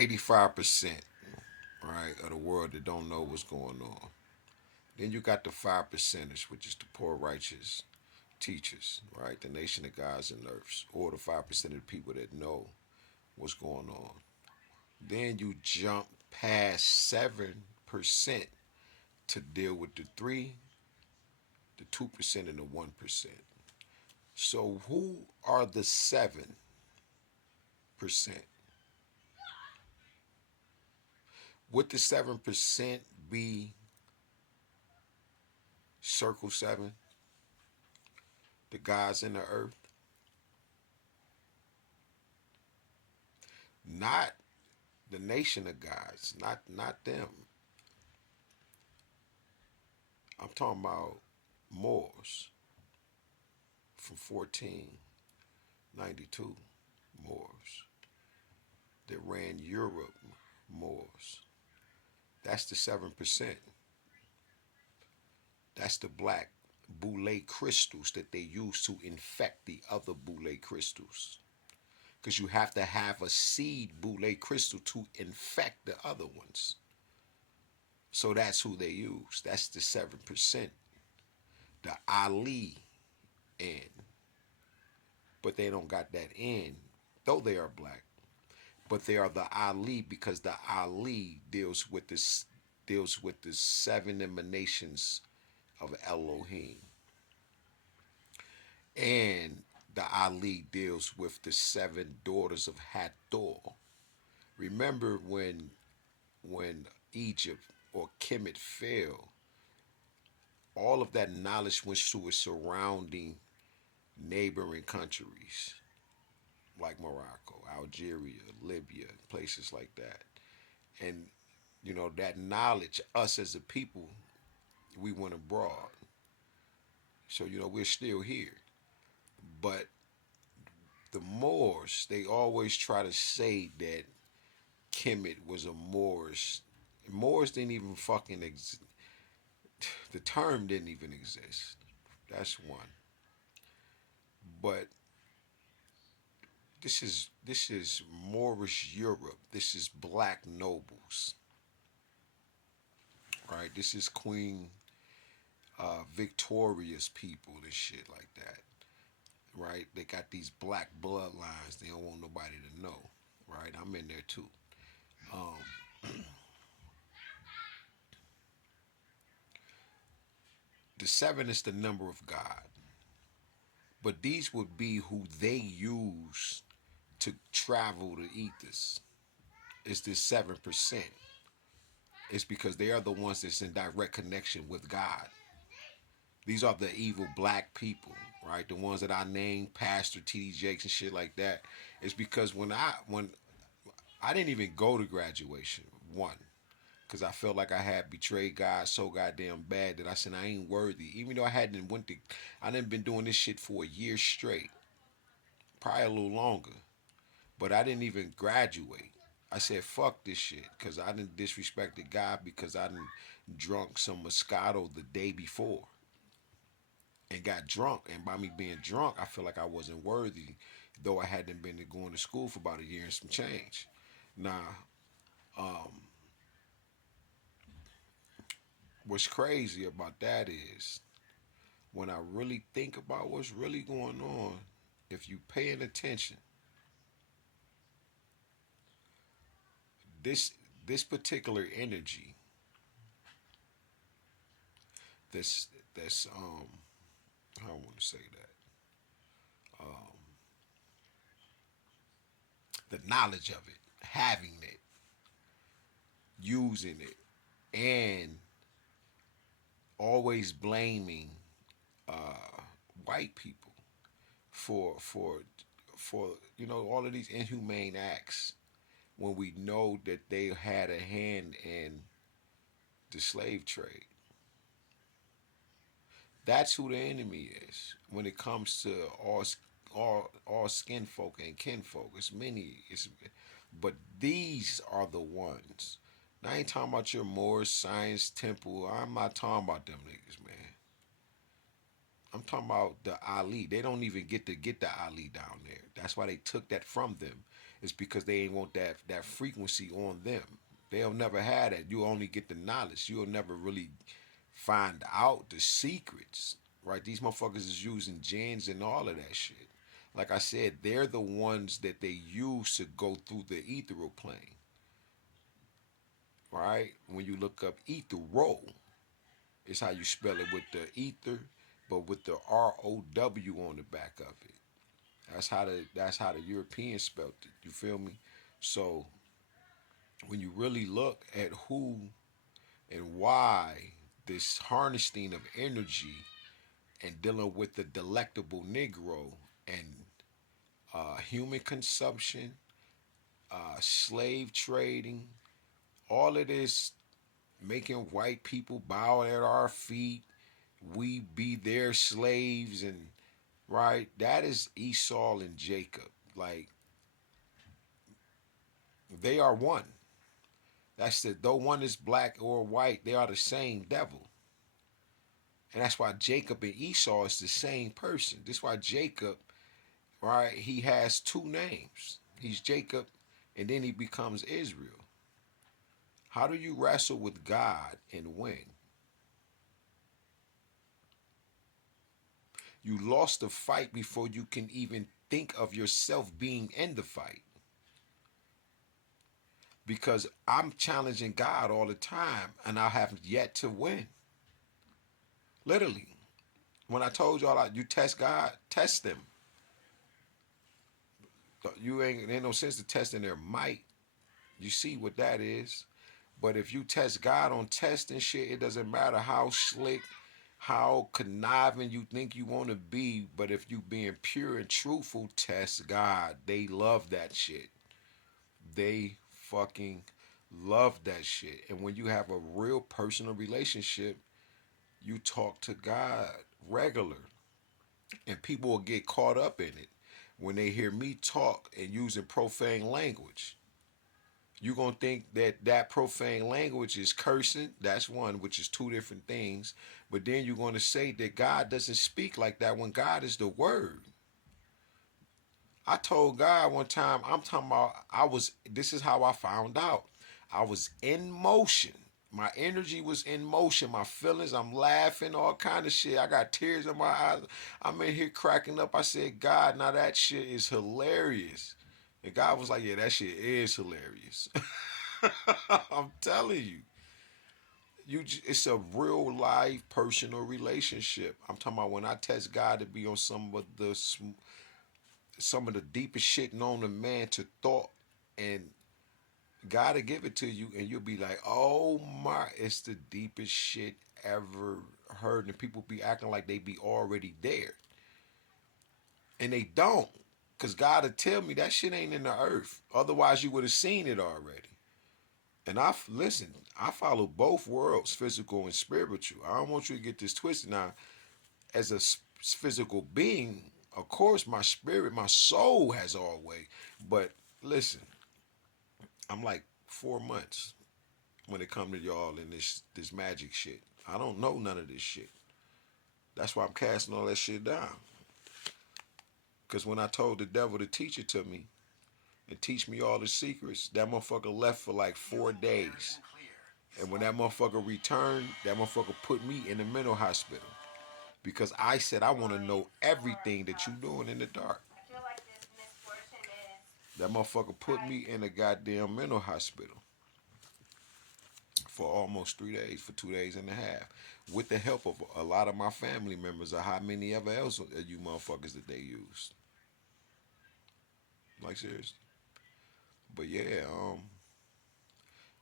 85%, right, of the world that don't know what's going on. Then you got the 5%ers, which is the poor righteous teachers, right? The nation of gods and earths, or the 5% of the people that know what's going on. Then you jump past 7% to deal with the 3, the 2%, and the 1%. So who are the 7%? Would the 7% be circle 7, the gods in the earth? Not the nation of gods, not them. I'm talking about Moors from 1492, Moors that ran Europe, Moors. That's the 7%. That's the black Boule crystals that they use to infect the other Boule crystals. Because you have to have a seed Boule crystal to infect the other ones. So that's who they use. That's the 7%. The Ali N. But they don't got that N, though they are black. But they are the Ali because the Ali deals with the 7 emanations of Elohim. And the Ali deals with the 7 daughters of Hathor. Remember when Egypt or Kemet fell, all of that knowledge went to its surrounding neighboring countries like Morocco, Algeria, Libya, places like that. And that knowledge, us as a people, we went abroad. So we're still here. But the Moors, they always try to say that Kemet was a Moorish. Moors didn't even fucking exist. The term didn't even exist. That's one. But this is Moorish Europe. This is black nobles, right? This is Queen Victoria's people and shit like that, right? They got these black bloodlines. They don't want nobody to know, right? I'm in there too. The 7 is the number of God, but these would be who they use to travel the ethers. It's this 7%. It's because they are the ones that's in direct connection with God. These are the evil black people, right? The ones that I named, Pastor T.D. Jakes and shit like that. It's because when I didn't even go to graduation, one, because I felt like I had betrayed God so goddamn bad that I said I ain't worthy. Even though I didn't been doing this shit for a year straight, probably a little longer, but I didn't even graduate. I said fuck this shit because I didn't disrespected God because I didn't drunk some Moscato the day before and got drunk. And by me being drunk, I feel like I wasn't worthy, though I hadn't been going to school for about a year and some change. Now, what's crazy about that is when I really think about what's really going on, if you paying attention, this this particular energy, this I don't want to say that, the knowledge of it, having it, using it, and always blaming white people for for for all of these inhumane acts when we know that they had a hand in the slave trade. That's who the enemy is when it comes to all skin folk and kin folk. It's many. But these are the ones. Now, I ain't talking about your Moorish Science Temple. I'm not talking about them niggas, man. I'm talking about the Ali. They don't even get the Ali down there. That's why they took that from them. It's because they ain't want that frequency on them. They'll never have that. You only get the knowledge. You'll never really find out the secrets. Right? These motherfuckers is using gens and all of that shit. Like I said, they're the ones that they use to go through the ethereal plane. Right? When you look up ethereal, it's how you spell it with the ether, but with the ROW on the back of it. That's how the Europeans spelled it. You feel me? So when you really look at who and why this harnessing of energy and dealing with the delectable Negro and human consumption, slave trading, all of this making white people bow at our feet, we be their slaves, and right, that is Esau and Jacob. Like, they are one. That's the though one is black or white, they are the same devil. And that's why Jacob and Esau is the same person. This is why Jacob, right, he has two names. He's Jacob and then he becomes Israel. How do you wrestle with God and win? You lost the fight before you can even think of yourself being in the fight. Because I'm challenging God all the time and I have yet to win. Literally. When I told y'all you test God, test them. You ain't no sense to testing their might. You see what that is. But if you test God on testing shit, it doesn't matter how slick, how conniving you think you want to be. But if you being pure and truthful, test God. They love that shit. They fucking love that shit. And when you have a real personal relationship, you talk to God regular. And people will get caught up in it when they hear me talk and using profane language. You're going to think that profane language is cursing. That's one, which is two different things. But then you're going to say that God doesn't speak like that when God is the word. I told God one time, I'm talking about, this is how I found out. I was in motion. My energy was in motion. My feelings, I'm laughing, all kind of shit. I got tears in my eyes. I'm in here cracking up. I said, God, now that shit is hilarious. And God was like, yeah, that shit is hilarious. I'm telling you. It's a real life personal relationship. I'm talking about when I test God to be on some of the deepest shit known to man to thought, and God will give it to you, and you'll be like, oh my, it's the deepest shit ever heard. And people be acting like they be already there. And they don't. Because God will tell me that shit ain't in the earth. Otherwise, you would have seen it already. And listen, I follow both worlds, physical and spiritual. I don't want you to get this twisted. Now, as a physical being, of course, my spirit, my soul has always. But listen, I'm like 4 months when it comes to y'all and this magic shit. I don't know none of this shit. That's why I'm casting all that shit down. Because when I told the devil to teach it to me and teach me all the secrets, that motherfucker left for like 4 days. And when that motherfucker returned, that motherfucker put me in the mental hospital. Because I said I want to know everything that you doing in the dark. That motherfucker put me in a goddamn mental hospital for almost 3 days, for 2 days and a half, with the help of a lot of my family members, or how many ever else of you motherfuckers that they used. Like, seriously. But yeah,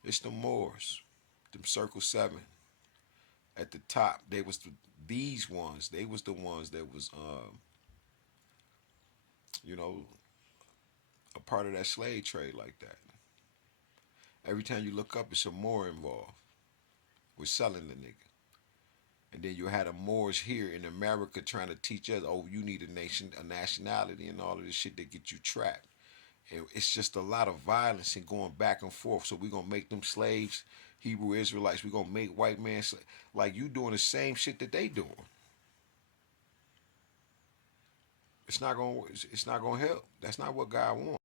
it's the Moors, them Circle 7 at the top. These ones. They was the ones that was, you know, a part of that slave trade like that. Every time you look up, it's a Moor involved with selling the nigga. And then you had a Moors here in America trying to teach us, oh, you need a nationality, and all of this shit that get you trapped. And it's just a lot of violence and going back and forth. So we're gonna make them slaves, Hebrew Israelites. We're gonna make white men like you doing the same shit that they doing. It's not gonna help. That's not what God wants.